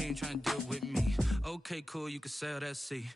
she ain't trying to deal with me. Okay, cool, you can sail that sea.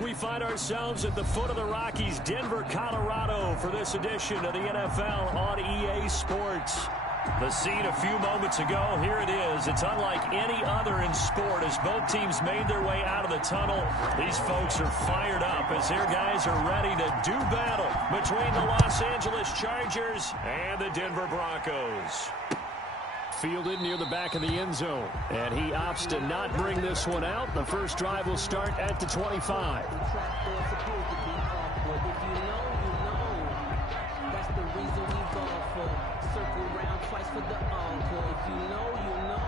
We find ourselves at the foot of the Rockies, Denver, Colorado, for this edition of the NFL on EA Sports. The scene a few moments ago, here it is. It's unlike any other in sport as both teams made their way out of the tunnel. These folks are fired up as their guys are ready to do battle between the Los Angeles Chargers and the Denver Broncos. Fielded near the back of the end zone, and he opts to not bring this one out. The first drive will start at the 25. That's the reason we go for circle round twice for the encore. If you know, you know.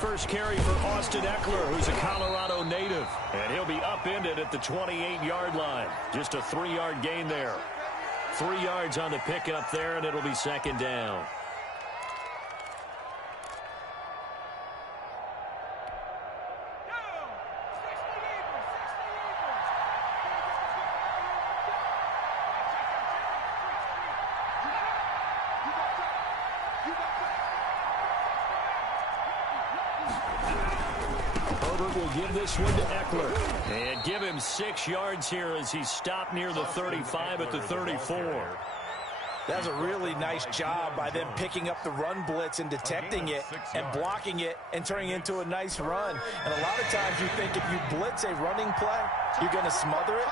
First carry for Austin Eckler, who's a Colorado native. And he'll be upended at the 28-yard line. Just a 3-yard gain there. 3 yards on the pickup there, and it'll be second down. Will give this one to Eckler. And give him 6 yards here as he stopped near the 35 at the 34. That's a really nice job by them picking up the run blitz and detecting it and blocking it and turning it into a nice run. And a lot of times you think if you blitz a running play, you're going to smother it.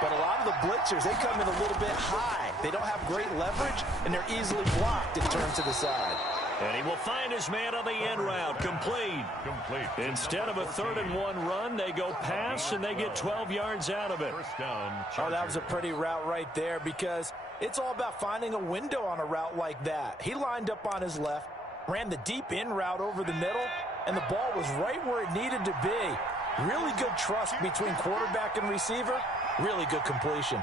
But a lot of the blitzers, they come in a little bit high. They don't have great leverage, and they're easily blocked and turned to the side. And he will find his man on the end route. Complete. Instead of a 3rd-and-1 run, they go pass, and they get 12 yards out of it. Oh, that was a pretty route right there because it's all about finding a window on a route like that. He lined up on his left, ran the deep in route over the middle, and the ball was right where it needed to be. Really good trust between quarterback and receiver. Really good completion.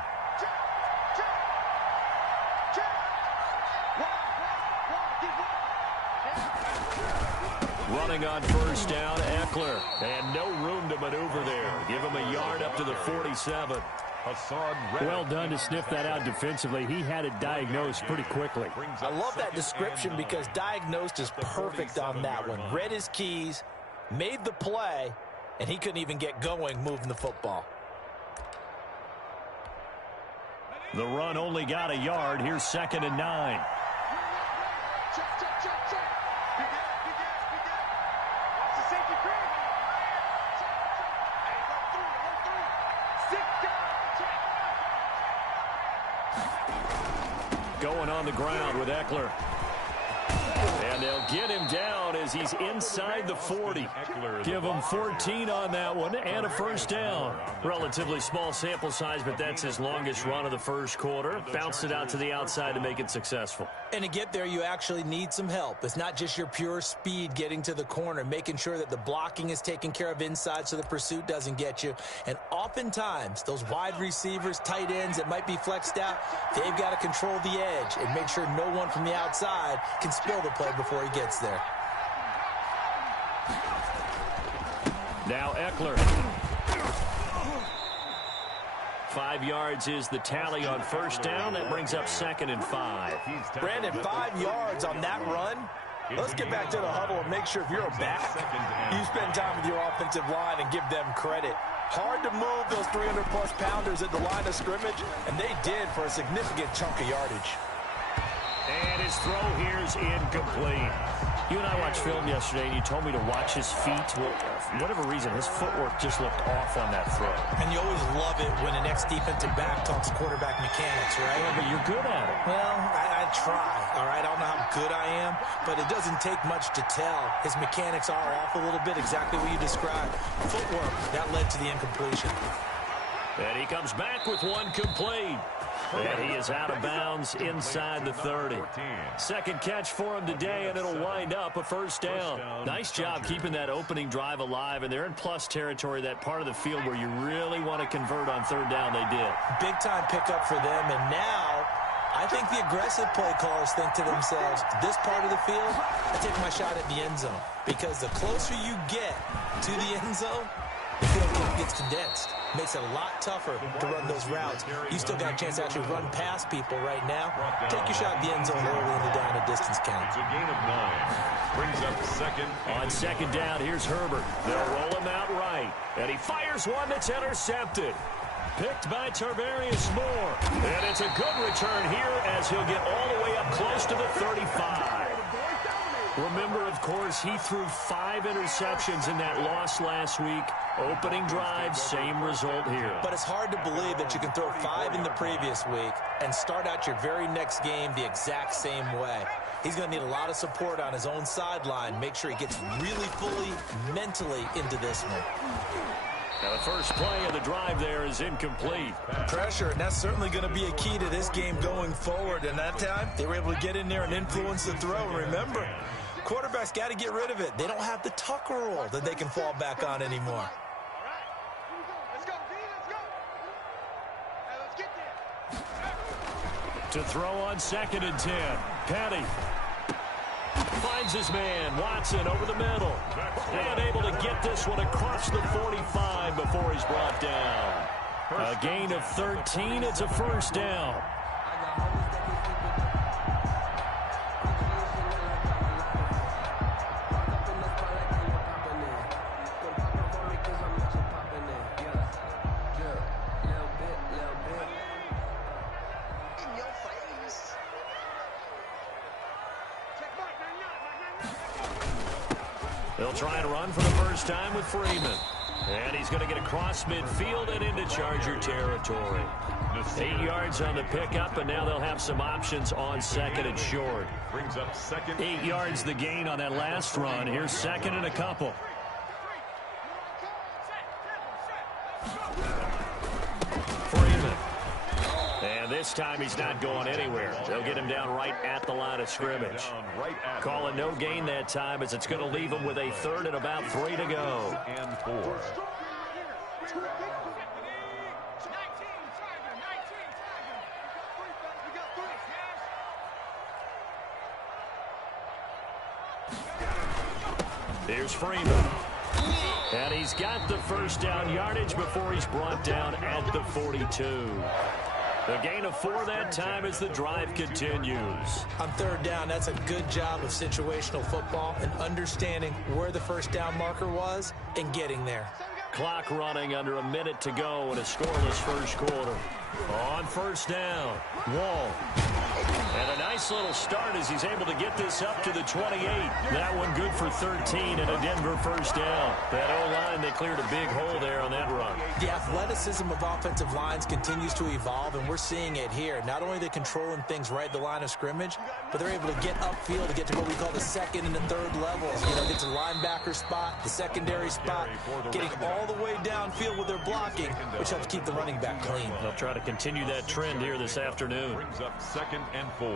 Running on first down, Eckler. And no room to maneuver there. Give him a yard up to the 47. Well done to sniff that out defensively. He had it diagnosed pretty quickly. I love that description because diagnosed is perfect on that one. Read his keys, made the play, and he couldn't even get going moving the football. The run only got a yard. Here's 2nd and 9. Going on the ground with Eckler. And they'll get him down as he's inside the 40. Give him 14 on that one and a first down. Relatively small sample size, but that's his longest run of the first quarter. Bounced it out to the outside to make it successful. And to get there, you actually need some help. It's not just your pure speed getting to the corner, making sure that the blocking is taken care of inside so the pursuit doesn't get you. And oftentimes, those wide receivers, tight ends that might be flexed out, they've got to control the edge and make sure no one from the outside can spill the play before before he gets there. Now Eckler. 5 yards is the tally on first down. That brings up 2nd and 5. Brandon, 5 yards on that run. Let's get back to the huddle and make sure if you're a back, you spend time with your offensive line and give them credit. Hard to move those 300-plus pounders at the line of scrimmage, and they did for a significant chunk of yardage. And his throw here is incomplete. You and I watched film yesterday, and you told me to watch his feet. Well, for whatever reason, his footwork just looked off on that throw. And you always love it when an ex-defensive back talks quarterback mechanics, right? Yeah, but you're good at it. Well, I try, all right? I don't know how good I am, but it doesn't take much to tell. His mechanics are off a little bit, exactly what you described. Footwork, that led to the incompletion. And he comes back with one complete. And he is out of bounds inside the 30. Second catch for him today, and it'll wind up a first down. Nice job keeping that opening drive alive, and they're in plus territory, that part of the field where you really want to convert on third down. They did. Big-time pickup for them, and now I think the aggressive play callers think to themselves, this part of the field, I take my shot at the end zone. Because the closer you get to the end zone, the field gets condensed. Makes it a lot tougher to run those routes. You still got a chance to actually run past people right now. Take your shot at the end zone early in the down and distance count. It's a gain of 9. Brings up 2nd. On 2nd down, here's Herbert. They'll roll him out right. And he fires one that's intercepted. Picked by Tarvarius Moore. And it's a good return here as he'll get all the way up close to the 35. Remember, of course, he threw 5 interceptions in that loss last week. Opening drive, same result here. But it's hard to believe that you can throw 5 in the previous week and start out your very next game the exact same way. He's going to need a lot of support on his own sideline. Make sure he gets really fully, mentally into this one. Now the first play of the drive there is incomplete. Pressure, and that's certainly going to be a key to this game going forward. And that time, they were able to get in there and influence the throw. And remember, quarterbacks got to get rid of it. They don't have the Tucker rule that they can fall back on anymore. To throw on 2nd and 10. Petty finds his man. Watson over the middle. And able to get this one across the 45 before he's brought down. A gain of 13. It's a first down. They'll try and run for the first time with Freeman. And he's going to get across midfield and into Charger territory. 8 yards on the pickup, and now they'll have some options on 2nd and short. Brings up 2nd. 8 yards the gain on that last run. Here's 2nd and a couple. Freeman. And this time he's not going anywhere. They'll get him down right at the line of scrimmage. Call it no gain that time, as it's going to leave him with a 3rd and about 3 to go. And 4. Here's Freeman. And he's got the first down yardage before he's brought down at the 42. A gain of 4 that time as the drive continues. On 3rd down, that's a good job of situational football and understanding where the first down marker was and getting there. Clock running under a minute to go in a scoreless first quarter. On first down, Wall. And a nice little start as he's able to get this up to the 28. That one good for 13 and a Denver first down. That O-line, they cleared a big hole there on that run. The athleticism of offensive lines continues to evolve, and we're seeing it here. Not only are they controlling things right at the line of scrimmage, but they're able to get upfield to get to what we call the 2nd and the 3rd levels. You know, get to the linebacker spot, the secondary spot, getting all the way downfield with their blocking, which helps keep the running back clean. They'll try to continue that trend here this afternoon. Brings up 2nd and 4.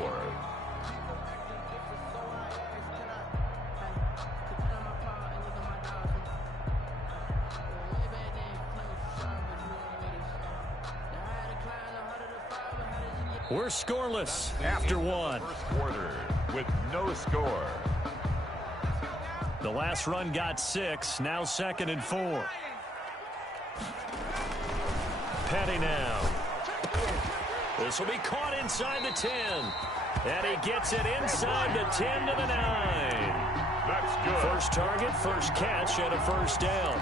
We're scoreless after one. First quarter with no score. The last run got 6. Now 2nd and 4. Petty now. This will be caught inside the 10. And he gets it inside the 10 to the 9. That's good. First target, first catch, and a first down.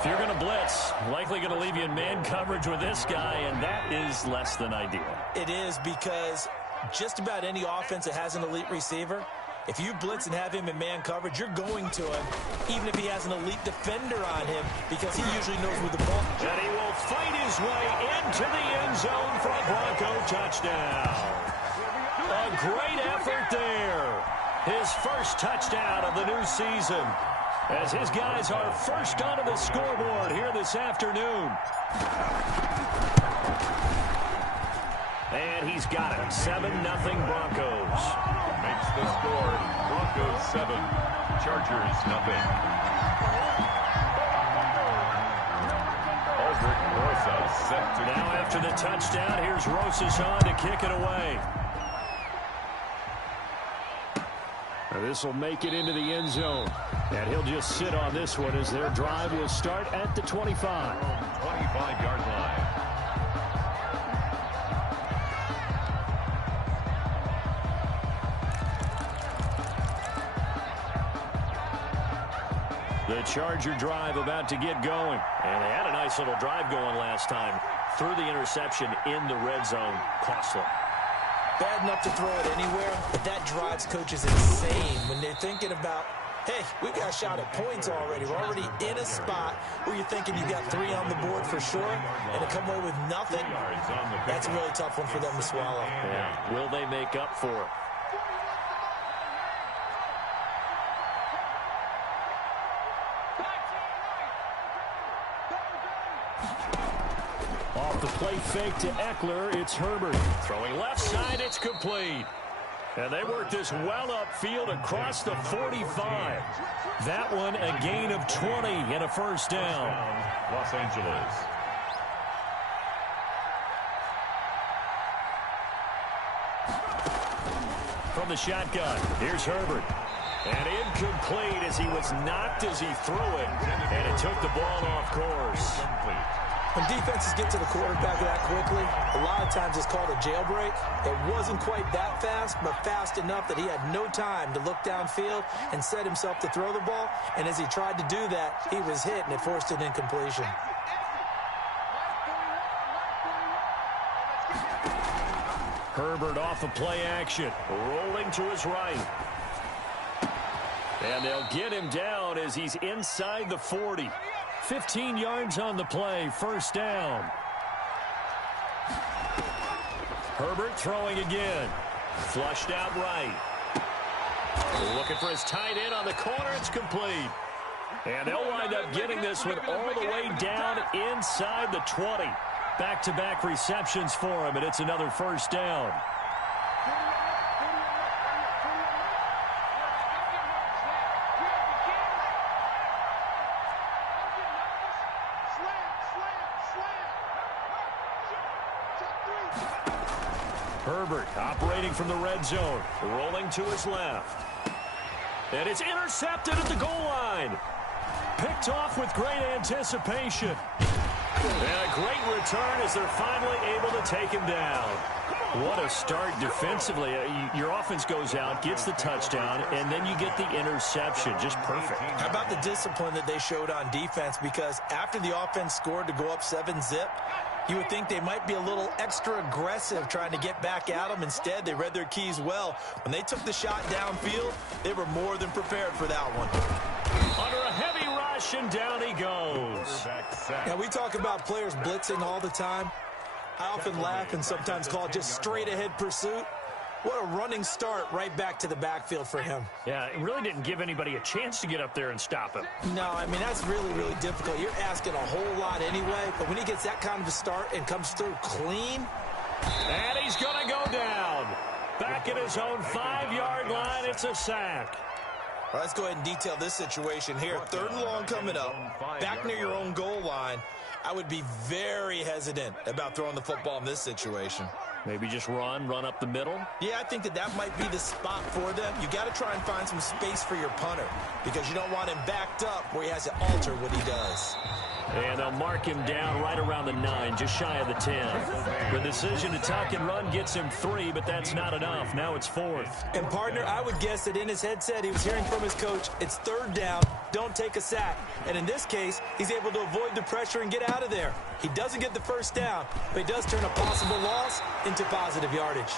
If you're going to blitz, likely going to leave you in man coverage with this guy, and that is less than ideal. It is, because just about any offense that has an elite receiver, if you blitz and have him in man coverage, you're going to him, even if he has an elite defender on him, because he usually knows where the ball is. And he will fight his way into the end zone for a Bronco touchdown. A great effort there. His first touchdown of the new season, as his guys are first onto the scoreboard here this afternoon. And he's got it. 7-0 Broncos. Makes the score. Broncos 7, Chargers 0. Aldrich Rosas set to Now after the touchdown, here's Rosas on to kick it away. This will make it into the end zone. And he'll just sit on this one as their drive will start at the 25. 25-yard line. The Charger drive about to get going. And they had a nice little drive going last time. Threw the interception in the red zone. Costly. Bad enough to throw it anywhere, but that drives coaches insane when they're thinking about, hey, we got a shot at points already. We're already in a spot where you're thinking you got 3 on the board for sure, and to come away with nothing, that's a really tough one for them to swallow. Yeah. Will they make up for it? Off the play fake to Eckler, it's Herbert. Throwing left side, it's complete. And they work this well upfield across the 45. That one a gain of 20 and a first down. Los Angeles. From the shotgun, here's Herbert. And incomplete as he was knocked as he threw it. And it took the ball off course. When defenses get to the quarterback that quickly, a lot of times it's called a jailbreak. It wasn't quite that fast, but fast enough that he had no time to look downfield and set himself to throw the ball. And as he tried to do that, he was hit, and it forced an incompletion. Herbert off of play action, rolling to his right. And they'll get him down as he's inside the 40. 15 yards on the play, first down. Herbert throwing again. Flushed out right. Looking for his tight end on the corner, it's complete. And they'll wind up getting this one all the way down inside the 20. Back-to-back receptions for him, and it's another first down. Herbert operating from the red zone, rolling to his left. And it's intercepted at the goal line. Picked off with great anticipation. And a great return as they're finally able to take him down. What a start defensively. Your offense goes out, gets the touchdown, and then you get the interception. Just perfect. How about the discipline that they showed on defense? Because after the offense scored to go up 7-zip, you would think they might be a little extra aggressive trying to get back at them. Instead, they read their keys well. When they took the shot downfield, they were more than prepared for that one. Under a heavy rush, and down he goes. Now, we talk about players blitzing all the time. I often laugh and sometimes call it just straight-ahead pursuit. What a running start right back to the backfield for him. Yeah, it really didn't give anybody a chance to get up there and stop him. No, I mean, that's really, really difficult. You're asking a whole lot anyway, but when he gets that kind of a start and comes through clean. And he's going to go down. Back at his own 5-yard line, it's a sack. Well, let's go ahead and detail this situation here. 3rd and long coming up, back near your own goal line. I would be very hesitant about throwing the football in this situation. Maybe just run up the middle? Yeah, I think that might be the spot for them. You got to try and find some space for your punter because you don't want him backed up where he has to alter what he does. And they'll mark him down right around the 9, just shy of the 10. The decision to tuck and run gets him 3, but that's not enough. Now it's 4th. And, partner, I would guess that in his headset he was hearing from his coach, it's 3rd down, don't take a sack. And in this case, he's able to avoid the pressure and get out of there. He doesn't get the 1st down, but he does turn a possible loss into positive yardage.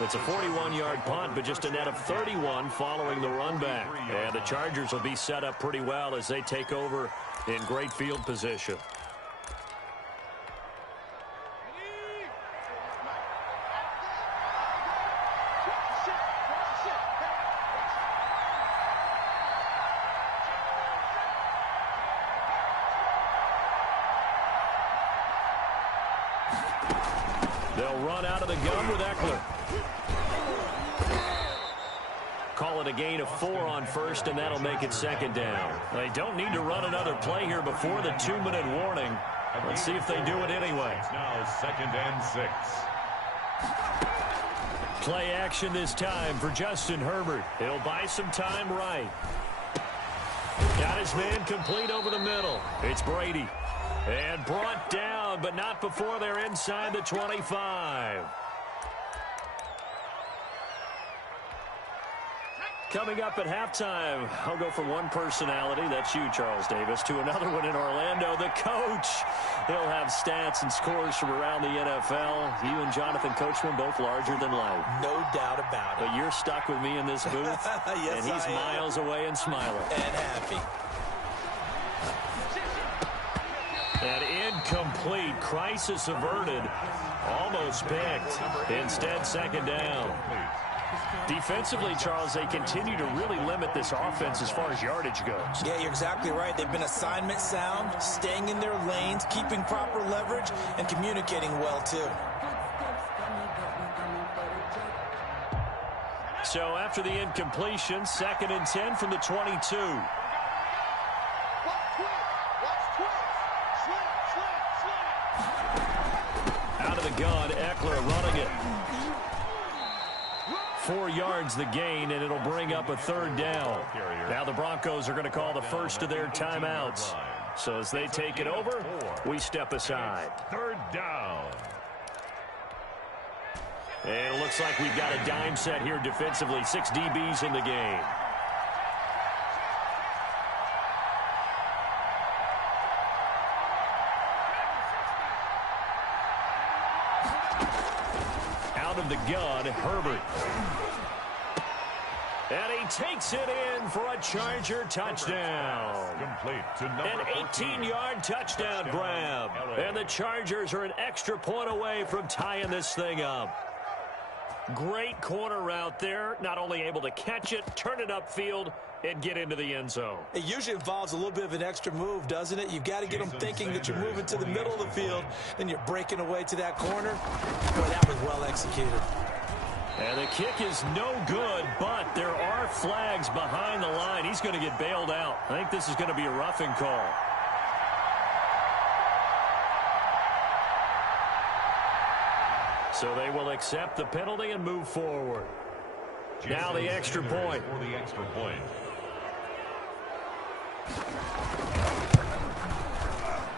It's a 41-yard punt, but just a net of 31 following the run back. And the Chargers will be set up pretty well as they take over in great field position. They'll run out of the gun with Eckler. Call it a gain of 4 on 1st, and that'll make it 2nd down. They don't need to run another play here before the 2-minute warning. Let's see if they do it anyway. Now 2nd and 6. Play action this time for Justin Herbert. He'll buy some time right. Got his man complete over the middle. It's Brady. And brought down, but not before they're inside the 25. Coming up at halftime, I'll go from one personality, that's you, Charles Davis, to another one in Orlando, the coach. He'll have stats and scores from around the NFL. You and Jonathan Coachman both larger than life. No doubt about it. But you're stuck with me in this booth, yes, and he's miles away and smiling. And happy. That incomplete, crisis averted, almost picked. Instead, 2nd down. Defensively, Charles, they continue to really limit this offense as far as yardage goes. Yeah, you're exactly right. They've been assignment sound, staying in their lanes, keeping proper leverage, and communicating well, too. So after the incompletion, 2nd and 10 from the 22. Out of the gun, Eckler running it. 4 yards the gain, and it'll bring up a 3rd down. Now the Broncos are going to call the first of their timeouts. So as they take it over, we step aside. 3rd down. And it looks like we've got a dime set here defensively. 6 DBs in the game. Out of the gun, Herbert. And he takes it in for a Charger touchdown. Complete to number An 18-yard touchdown grab. And the Chargers are an extra point away from tying this thing up. Great corner route there. Not only able to catch it, turn it upfield, and get into the end zone. It usually involves a little bit of an extra move, doesn't it? You've got to get them thinking that you're moving to the middle of the field, then you're breaking away to that corner. Boy, that was well executed. And the kick is no good, but there are flags behind the line. He's going to get bailed out. I think this is going to be a roughing call. So they will accept the penalty and move forward. Now the extra point. For the extra point.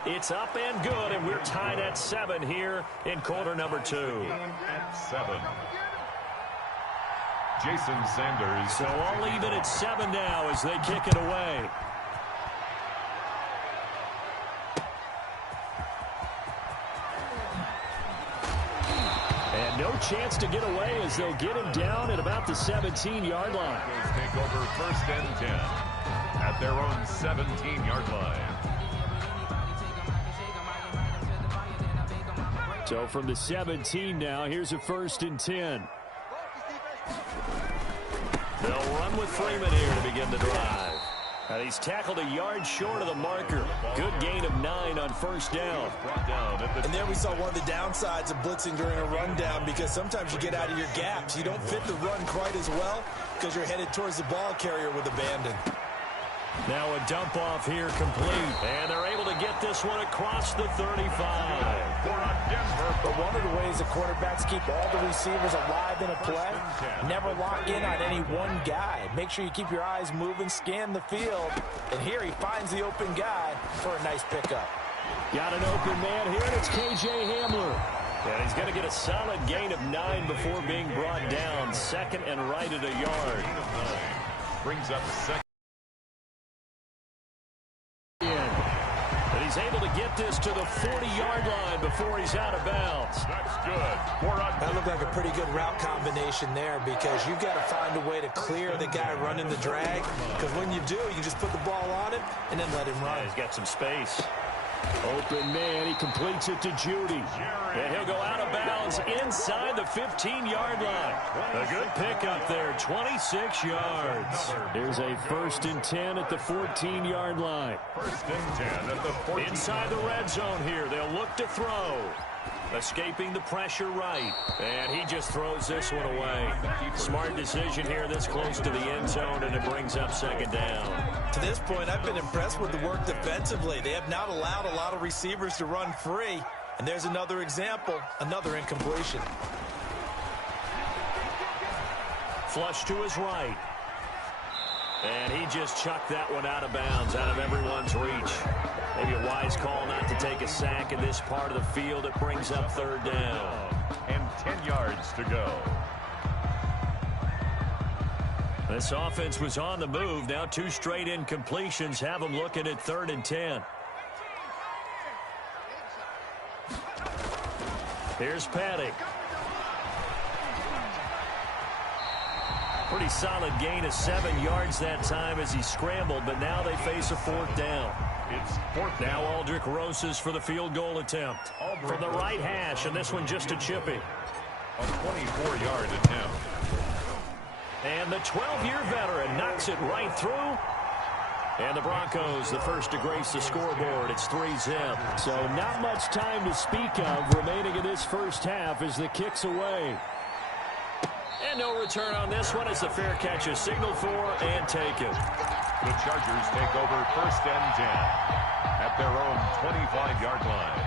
It's up and good, and we're tied at 7 here in quarter number 2. At 7. Jason Sanders. So all even at 7 now as they kick it away. And no chance to get away as they'll get him down at about the 17-yard line. Take over 1st and 10 at their own 17-yard line. So from the 17 now, here's a 1st and 10. They'll run with Freeman here to begin the drive. And he's tackled a yard short of the marker. Good gain of 9 on 1st down. And there we saw one of the downsides of blitzing during a rundown, because sometimes you get out of your gaps. You don't fit the run quite as well because you're headed towards the ball carrier with abandon. Now a dump off here complete. And they're able to get this one across the 35. But one of the ways the quarterbacks keep all the receivers alive in a play, never lock in on any one guy. Make sure you keep your eyes moving, scan the field. And here he finds the open guy for a nice pickup. Got an open man here, and it's K.J. Hamler. And he's going to get a solid gain of 9 before being brought down. Second and right at a yard. Brings up second. And he's able to get this to the 40-yard line before he's out of bounds. That's good. That looked like a pretty good route combination there, because you've got to find a way to clear the guy running the drag. Because when you do, you just put the ball on him and then let him run. Yeah, he's got some space. Open man, he completes it to Judy. And he'll go out of bounds inside the 15-yard line. A good pickup there, 26 yards. Here's a 1st and 10 at the 14-yard line. 1st and 10 at the 14. Inside the red zone here, they'll look to throw. Escaping the pressure right. And he just throws this one away. Smart decision here this close to the end zone, and it brings up 2nd down. To this point, I've been impressed with the work defensively. They have not allowed a lot of receivers to run free. And there's another example, another incompletion. Flush to his right. And he just chucked that one out of bounds, out of everyone's reach. Maybe a wise call not to take a sack in this part of the field. It brings up 3rd down. And 10 yards to go. This offense was on the move. Now 2 straight incompletions have them looking at 3rd and 10. Here's Paddock. Pretty solid gain of 7 yards that time as he scrambled, but now they face a 4th down. It's 4th down. Now Aldrich Rosas for the field goal attempt. From the right hash, and this one just a chippy. A 24-yard attempt. And the 12-year veteran knocks it right through. And the Broncos, the first to grace the scoreboard. It's 3-zip. So not much time to speak of remaining in this first half as the kick's away. And no return on this one as the fair catch is signaled for and taken. The Chargers take over 1st and 10 at their own 25-yard line.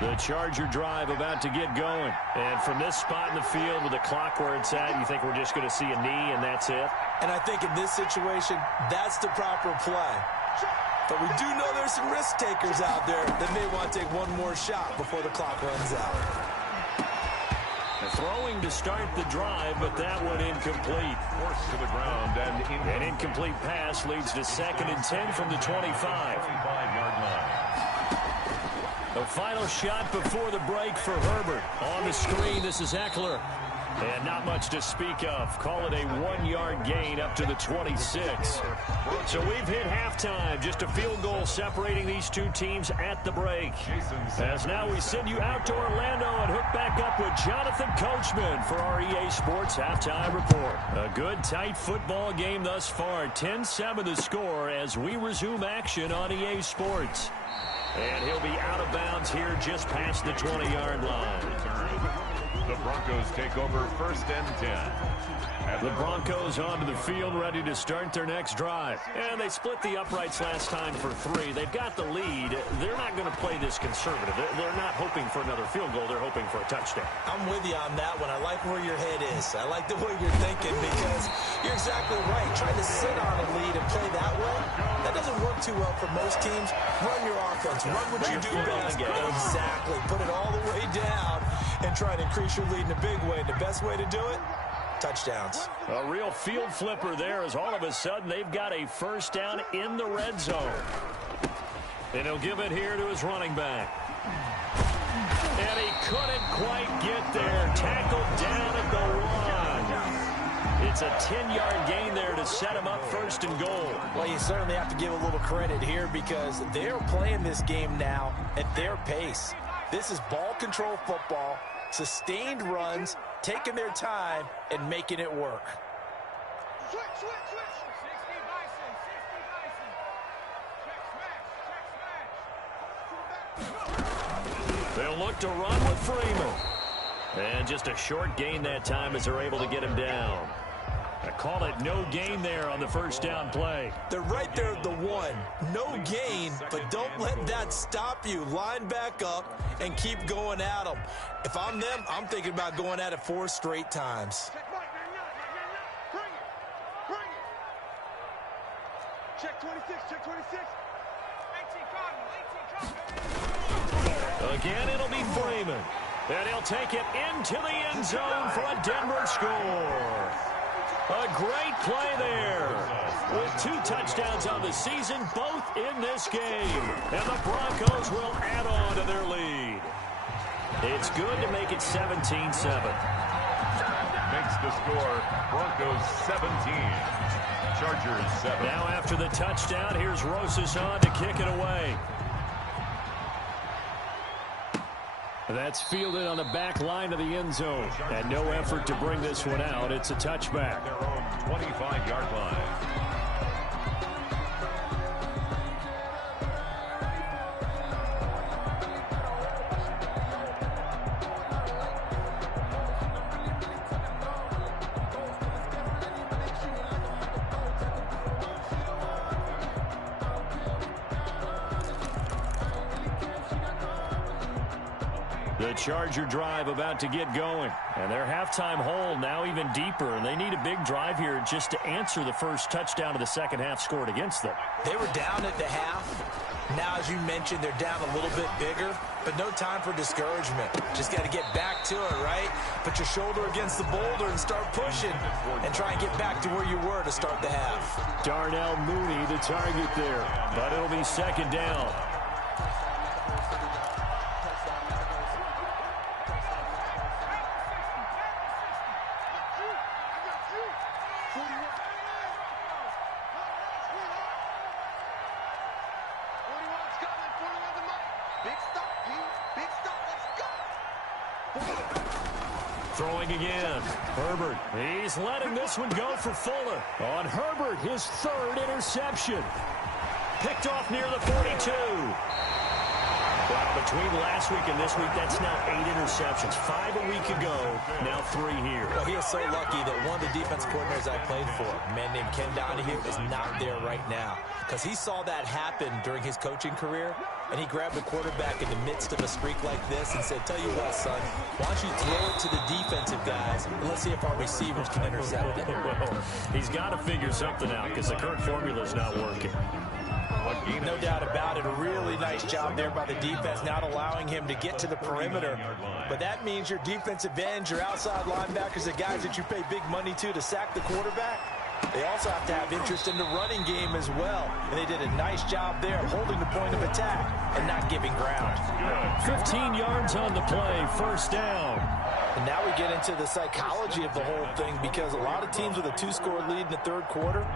The Charger drive about to get going. And from this spot in the field with the clock where it's at, you think we're just going to see a knee and that's it? And I think in this situation, that's the proper play. But we do know there's some risk takers out there that may want to take one more shot before the clock runs out. Throwing to start the drive, but that one incomplete. Forced to the ground and an incomplete pass leads to 2nd and 10 from the 25. 25-yard line. The final shot before the break for Herbert. On the screen, this is Eckler. And not much to speak of. Call it a 1-yard gain up to the 26. So we've hit halftime. Just a field goal separating these two teams at the break. As now we send you out to Orlando and hook back up with Jonathan Coachman for our EA Sports Halftime Report. A good, tight football game thus far. 10-7 the score as we resume action on EA Sports. And he'll be out of bounds here just past the 20-yard line. The Broncos take over 1st and 10. The Broncos onto the field ready to start their next drive. And they split the uprights last time for 3. They've got the lead. They're not going to play this conservative. They're not hoping for another field goal. They're hoping for a touchdown. I'm with you on that one. I like where your head is. I like the way you're thinking because you're exactly right. Trying to sit on a lead and play that way, that doesn't work too well for most teams. Run your offense. Run what you do best. Exactly. Put it all the way down and try to increase your lead in a big way. And the best way to do it, touchdowns. A real field flipper there as all of a sudden they've got a 1st down in the red zone. And he'll give it here to his running back. And he couldn't quite get there. Tackled down at the 1. It's a 10-yard gain there to set him up 1st and goal. Well, you certainly have to give a little credit here because they're playing this game now at their pace. This is ball control football, sustained runs, taking their time and making it work. Switch. 60 Bison. Check smash. They'll look to run with Freeman. And just a short gain that time as they're able to get him down. I call it no gain there on the first down play. They're right there at the one. No gain, but don't let that stop you. Line back up and keep going at them. If I'm them, I'm thinking about going at it 4 straight times. Check 26, check 26. 18 Cardinal. Again, it'll be Freeman. And he'll take it into the end zone for a Denver score. A great play there. With 2 touchdowns on the season, both in this game. And the Broncos will add on to their lead. It's good to make it 17-7. Makes the score Broncos 17. Chargers 7. Now after the touchdown, here's Rosas on to kick it away. That's fielded on the back line of the end zone. And no effort to bring this one out. It's a touchback. Their own 25-yard line. The Charger drive about to get going. And their halftime hole now even deeper. And they need a big drive here just to answer the first touchdown of the second half scored against them. They were down at the half. Now, as you mentioned, they're down a little bit bigger, but no time for discouragement. Just got to get back to it, right? Put your shoulder against the boulder and start pushing and try and get back to where you were to start the half. Darnell Mooney, the target there. But it'll be second down. Throwing again. Herbert. He's letting this one go for Fuller. On Herbert, his 3rd interception. Picked off near the 42. Wow, between last week and this week, that's now 8 interceptions. 5 a week ago, now 3 here. Well, he is so lucky that one of the defense coordinators I played for, a man named Ken Donahue, is not there right now. Because he saw that happen during his coaching career, and he grabbed the quarterback in the midst of a streak like this and said, tell you what, son, why don't you throw it to the defensive guys, and let's see if our receivers can intercept it. Well, he's got to figure something out because the current formula is not working. No doubt about it. A really nice job there by the defense, not allowing him to get to the perimeter. But that means your defensive ends, your outside linebackers, the guys that you pay big money to sack the quarterback, they also have to have interest in the running game as well. And they did a nice job there holding the point of attack and not giving ground. 15 yards on the play, first down. And now we get into the psychology of the whole thing, because a lot of teams with a 2-score lead in the 3rd quarter,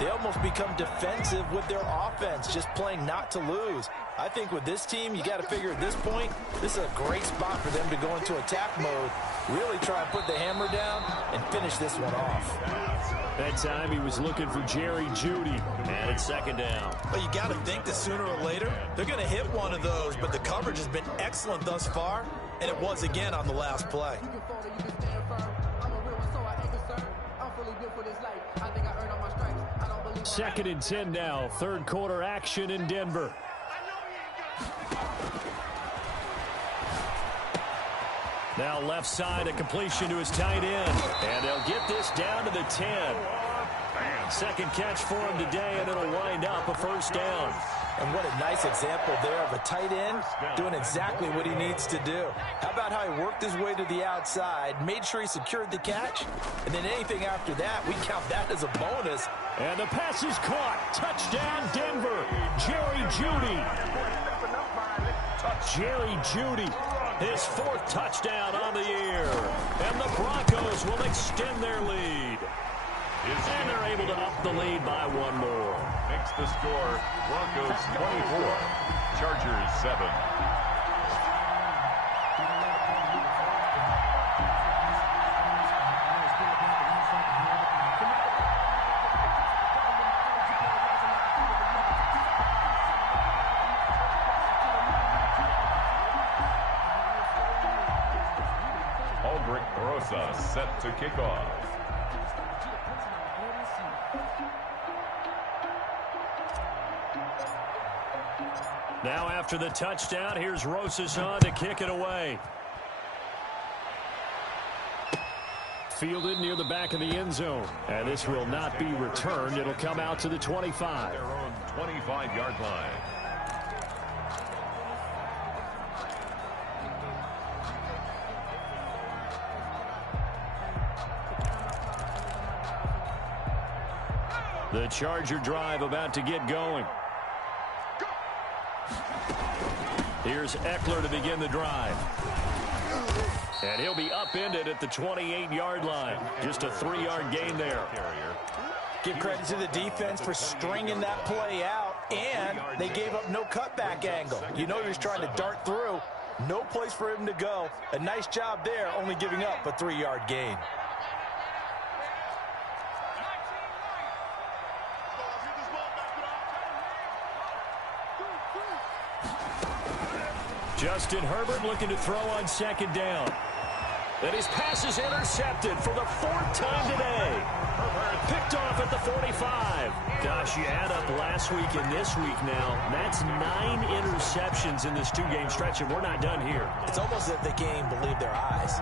they almost become defensive with their offense, just playing not to lose. I think with this team, you got to figure at this point, this is a great spot for them to go into attack mode, really try and put the hammer down and finish this one off. That time he was looking for Jerry Jeudy, and it's second down. But you got to think that sooner or later, they're going to hit one of those, but the coverage has been excellent thus far, and it was again on the last play. Second and 10 now, 3rd quarter action in Denver. Now left side, a completion to his tight end. And they'll get this down to the 10. Second catch for him today, and it'll wind up a first down. And what a nice example there of a tight end doing exactly what he needs to do. How about how he worked his way to the outside, made sure he secured the catch, and then anything after that, we count that as a bonus. And the pass is caught. Touchdown, Denver. Jerry Jeudy. Jerry Jeudy, his 4th touchdown on the year. And the Broncos will extend their lead. And they're able to up the lead by 1 more. Makes the score Broncos 24, Chargers 7. Aldrich Rosa set to kick off. Now after the touchdown, here's Rosas on to kick it away. Fielded near the back of the end zone. And this will not be returned. It'll come out to the 25. Their own 25-yard line. The Charger drive about to get going. Here's Eckler to begin the drive. And he'll be upended at the 28-yard line. Just a 3-yard gain there. Give credit to the defense for stringing that play out, and they gave up no cutback angle. You know he was trying to dart through. No place for him to go. A nice job there, only giving up a 3-yard gain. Justin Herbert looking to throw on second down. And his pass is intercepted for the 4th time today. Picked off at the 45. Gosh, you add up last week and this week now. That's 9 interceptions in this 2-game stretch, and we're not done here. It's almost as if they can't even believe their eyes.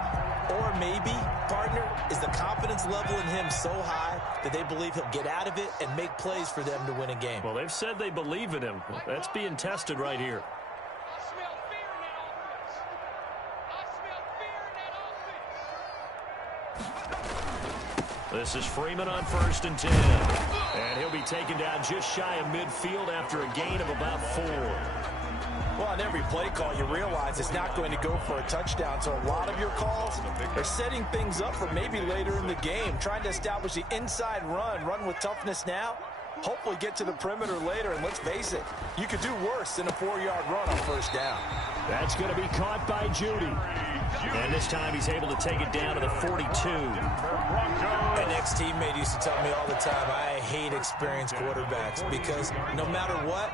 Or maybe, partner, is the confidence level in him so high that they believe he'll get out of it and make plays for them to win a game. Well, they've said they believe in him. That's being tested right here. This is Freeman on 1st and 10. And he'll be taken down just shy of midfield after a gain of about 4. Well, on every play call, you realize it's not going to go for a touchdown. So a lot of your calls are setting things up for maybe later in the game, trying to establish the inside run with toughness now, hopefully get to the perimeter later. And let's face it, you could do worse than a 4-yard run on 1st down. That's going to be caught by Judy. And this time he's able to take it down to the 42. An ex-teammate used to tell me all the time, I hate experienced quarterbacks because no matter what,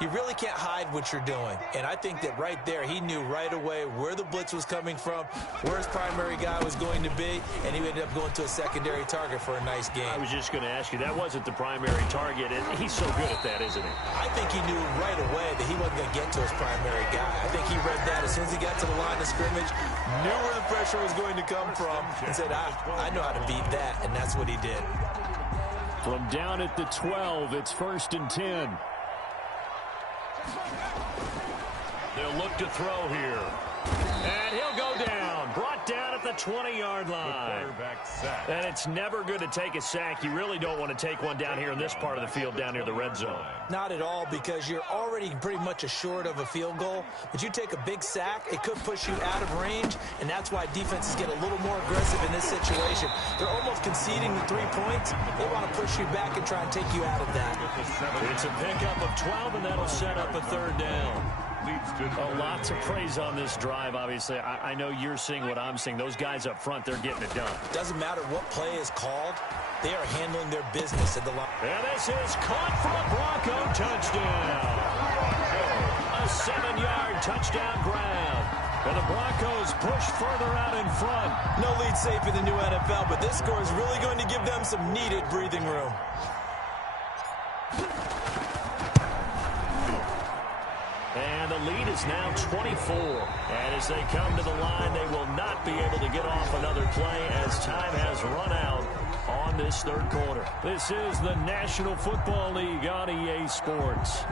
you really can't hide what you're doing. And I think that right there, he knew right away where the blitz was coming from, where his primary guy was going to be, and he ended up going to a secondary target for a nice game. I was just going to ask you, that wasn't the primary target, and he's so good at that, isn't he? I think he knew right away that he wasn't going to get to his primary guy. I think he read that as soon as he got to the line of scrimmage, knew where the pressure was going to come from, and said, I know how to beat that, and that's what he did. From down at the 12, it's 1st and 10. They'll look to throw here. And he'll go down. Brought down at the 20-yard line. And it's never good to take a sack. You really don't want to take one down here in this part of the field down near the red zone. Not at all, because you're already pretty much assured of a field goal. But you take a big sack, it could push you out of range, and that's why defenses get a little more aggressive in this situation. They're almost conceding the 3 points. They want to push you back and try and take you out of that. It's a pickup of 12, and that'll set up a 3rd down. Lots of praise on this drive, obviously. I know you're seeing what I'm seeing. Those guys up front, they're getting it done. Doesn't matter what play is called. They are handling their business at the line. And this is caught for a Bronco touchdown. A 7-yard touchdown grab. And the Broncos push further out in front. No lead safe in the new NFL, but this score is really going to give them some needed breathing room. And the lead is now 24. And as they come to the line, they will not be able to get off another play as time has run out on this 3rd quarter. This is the National Football League on EA Sports.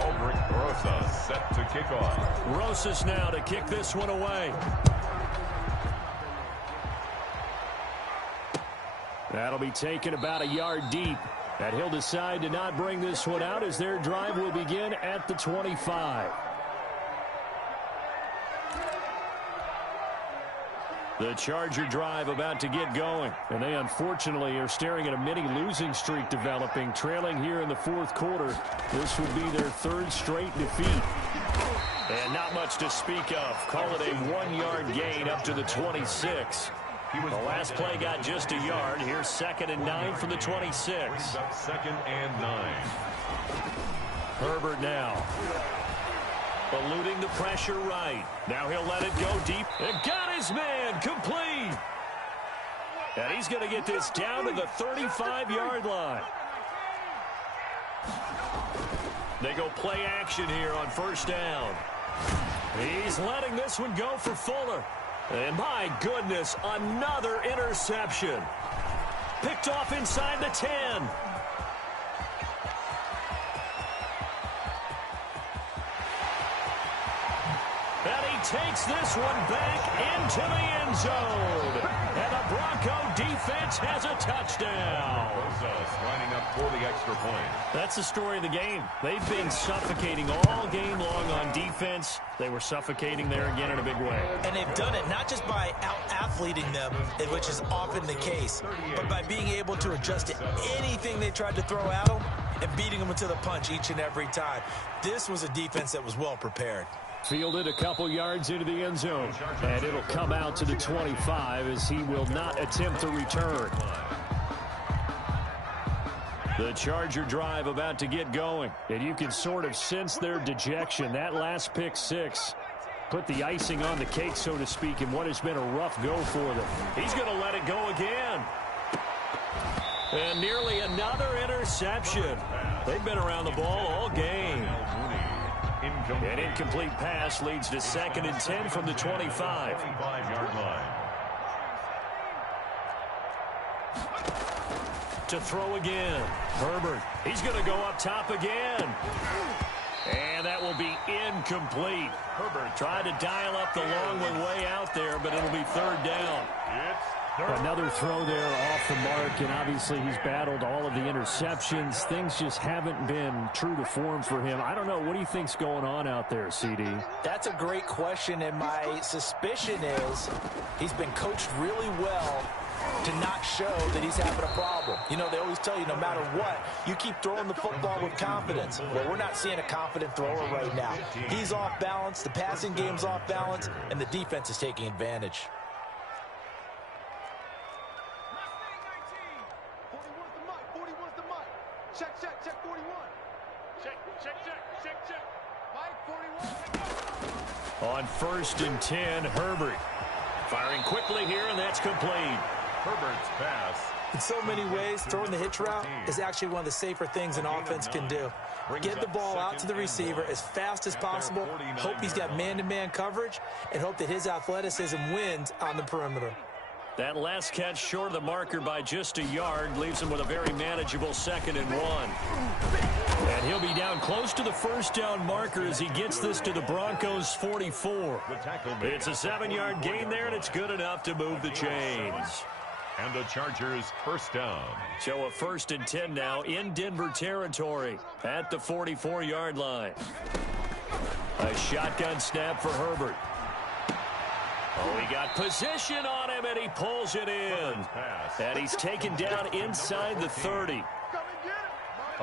Ulrich Rosas set to kick off. Rosas now to kick this one away. That'll be taken about a yard deep. And he'll decide to not bring this one out as their drive will begin at the 25. The Charger drive about to get going. And they unfortunately are staring at a mini losing streak developing, trailing here in the 4th quarter. This would be their 3rd straight defeat. And not much to speak of. Call it a 1-yard gain up to the 26. The last play got just a yard. Here's 2nd and 9 from the 26. 2nd and 9. Herbert now. Eluding the pressure right. Now he'll let it go deep. And got his man complete. And he's going to get this down to the 35-yard line. They go play action here on first down. He's letting this one go for Fuller. And my goodness, another interception. Picked off inside the 10. And he takes this one back into the end zone. And the Bronco defense has a touchdown. Lining up for the extra point. That's the story of the game. They've been suffocating all game long on defense. They were suffocating there again in a big way. And they've done it not just by out-athleting them, which is often the case, but by being able to adjust to anything they tried to throw at them and beating them to the punch each and every time. This was a defense that was well prepared. Fielded a couple yards into the end zone. And it'll come out to the 25 as he will not attempt to return. The Charger drive about to get going. And you can sort of sense their dejection. That last pick six put the icing on the cake, so to speak, in what has been a rough go for them. He's going to let it go again. And nearly another interception. They've been around the ball all game. An incomplete pass leads to 2nd and 10 from the 25. 25-yard line. To throw again. Herbert. He's going to go up top again. And that will be incomplete. Herbert tried to dial up the long way out there, but it'll be 3rd down. Another throw there off the mark, and obviously he's battled all of the interceptions. Things just haven't been true to form for him. I don't know. What do you think's going on out there, CD? That's a great question, and my suspicion is he's been coached really well to not show that he's having a problem. You know, they always tell you no matter what, you keep throwing the football with confidence. Well, we're not seeing a confident thrower right now. He's off balance, the passing game's off balance, and the defense is taking advantage. 41's the mic. Check 41. Check. Mike, 41. On 1st and 10, Herbert. Firing quickly here, and that's complete. Herbert's pass. In so many ways, throwing the hitch route is actually one of the safer things an offense can do. Get the ball out to the receiver as fast as possible, hope he's got man-to-man coverage, and hope that his athleticism wins on the perimeter. That last catch short of the marker by just a yard leaves him with a very manageable 2nd and 1. And he'll be down close to the 1st down marker as he gets this to the Broncos' 44. It's a 7-yard gain there, and it's good enough to move the chains. And the Chargers 1st down. So a 1st and 10 now in Denver territory at the 44-yard line. A shotgun snap for Herbert. Oh, he got position on him, and he pulls it in. And he's taken down inside the 30.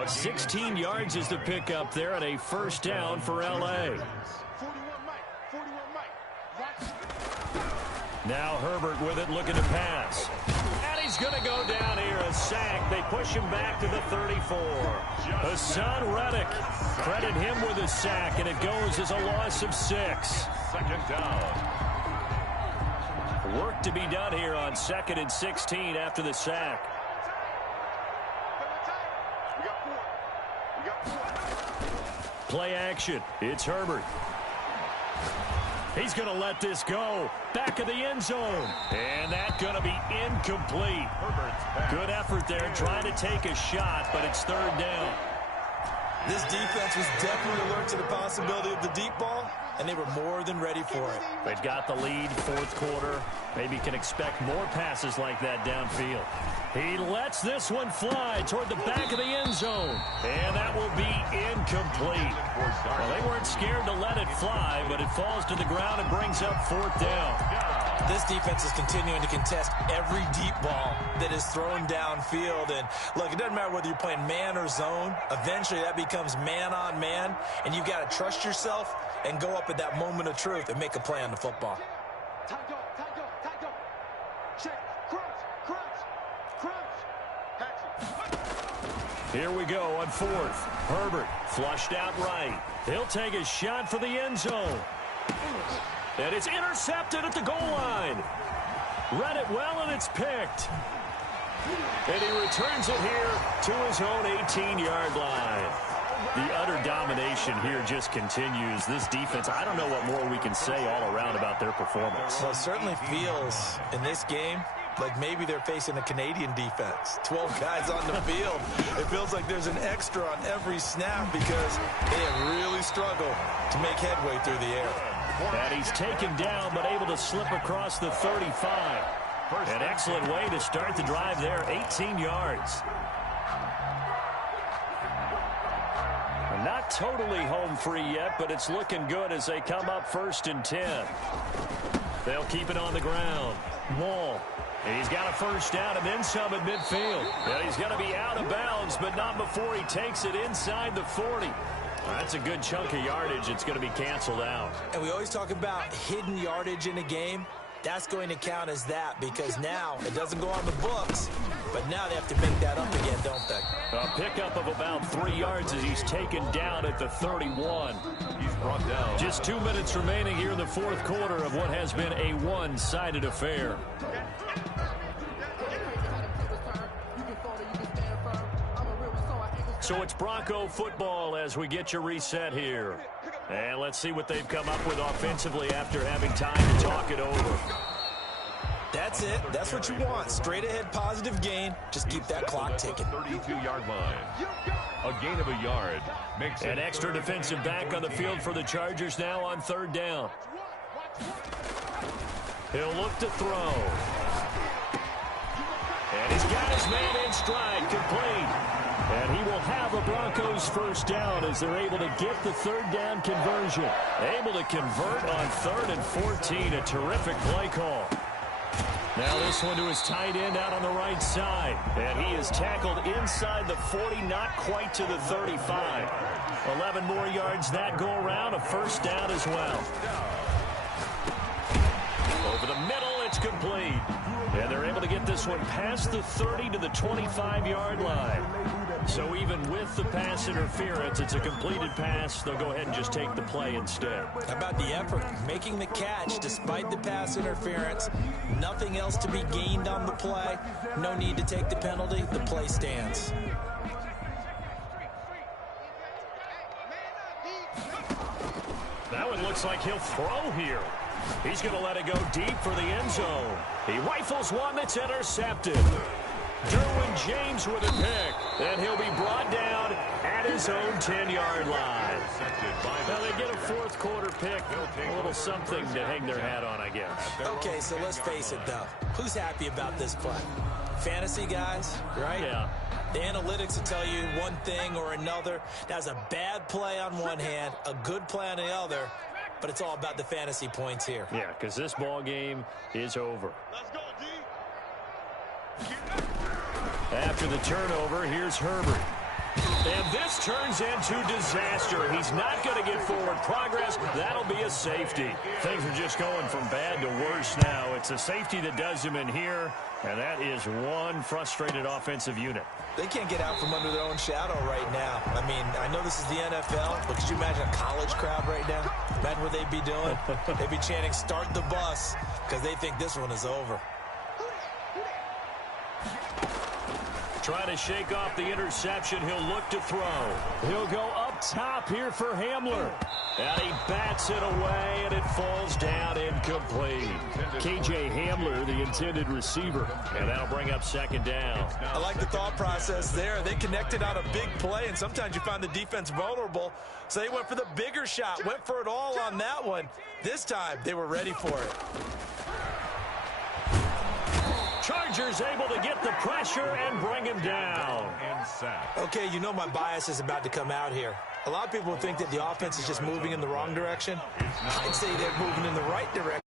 16 yards is the pickup there, and a 1st down for L.A. Now Herbert with it, looking to pass. And he's going to go down here, a sack. They push him back to the 34. Hassan Reddick, credit him with a sack, and it goes as a loss of 6. 2nd down. Work to be done here on 2nd and 16 after the sack. Play action. It's Herbert. He's going to let this go. Back of the end zone. And that's going to be incomplete. Good effort there trying to take a shot, but it's 3rd down. This defense was definitely alert to the possibility of the deep ball, and they were more than ready for it. They've got the lead, 4th quarter. Maybe can expect more passes like that downfield. He lets this one fly toward the back of the end zone. And that will be incomplete. Well, they weren't scared to let it fly, but it falls to the ground and brings up 4th down. This defense is continuing to contest every deep ball that is thrown downfield. And look, it doesn't matter whether you're playing man or zone. Eventually that becomes man on man, and you've got to trust yourself and go up at that moment of truth and make a play on the football. Tight go. Check. Crunch. Here we go on 4th. Herbert flushed out right. He'll take a shot for the end zone. And it's intercepted at the goal line. Read it well, and it's picked. And he returns it here to his own 18-yard line. The utter domination here just continues. This defense, I don't know what more we can say all around about their performance. Well, it certainly feels in this game like maybe they're facing a Canadian defense. 12 guys on the field. It feels like there's an extra on every snap because they have really struggled to make headway through the air. And he's taken down but able to slip across the 35. An excellent way to start the drive there, 18 yards. Not totally home free yet, but it's looking good as they come up 1st and 10. They'll keep it on the ground. Wall. He's got a first down and then some at midfield. And he's going to be out of bounds, but not before he takes it inside the 40. That's a good chunk of yardage. It's going to be canceled out. And we always talk about hidden yardage in a game. That's going to count as that because now it doesn't go on the books, but now they have to make that up again, don't they? A pickup of about 3 yards as he's taken down at the 31. He's brought down. Just 2 minutes remaining here in the 4th quarter of what has been a one-sided affair. So it's Bronco football as we get you reset here. And let's see what they've come up with offensively after having time to talk it over. That's it. That's what you want. Straight ahead positive gain. Just keep that clock ticking. 32-yard line. A gain of a yard. Makes An extra defensive back on the field for the Chargers now on 3rd down. He'll look to throw. And he's got his man in stride, complete. And he will have a Broncos first down as they're able to get the 3rd down conversion. Able to convert on 3rd and 14. A terrific play call. Now this one to his tight end out on the right side. And he is tackled inside the 40, not quite to the 35. 11 more yards that go around. A first down as well. Over the middle, it's complete. And they're able to get this one past the 30 to the 25-yard line. So even with the pass interference, it's a completed pass. They'll go ahead and just take the play instead. How about the effort? Making the catch despite the pass interference. Nothing else to be gained on the play. No need to take the penalty. The play stands. That one looks like he'll throw here. He's going to let it go deep for the end zone. He rifles one that's intercepted. Derwin James with a pick, and he'll be brought down at his own 10-yard line. Now they get a 4th quarter pick, a little something to hang their hat on, I guess. Okay, so let's face it, though. Who's happy about this play? Fantasy guys, right? Yeah. The analytics will tell you one thing or another. That's a bad play on one hand, a good play on the other, but it's all about the fantasy points here. Yeah, because this ball game is over. Let's go, D. After the turnover, here's Herbert. And this turns into disaster. He's not going to get forward progress. That'll be a safety. Things are just going from bad to worse now. It's a safety that does him in here, and that is one frustrated offensive unit. They can't get out from under their own shadow right now. I mean, I know this is the NFL, but could you imagine a college crowd right now? Imagine what they'd be doing. They'd be chanting, "Start the bus," because they think this one is over. Trying to shake off the interception. He'll look to throw. He'll go up top here for Hamler. And he bats it away, and it falls down incomplete. K.J. Hamler, the intended receiver. And that'll bring up 2nd down. I like the thought process there. They connected on a big play, and sometimes you find the defense vulnerable. So they went for the bigger shot, went for it all on that one. This time, they were ready for it. Chargers able to get the pressure and bring him down. Okay, you know my bias is about to come out here. A lot of people think that the offense is just moving in the wrong direction. I'd say they're moving in the right direction.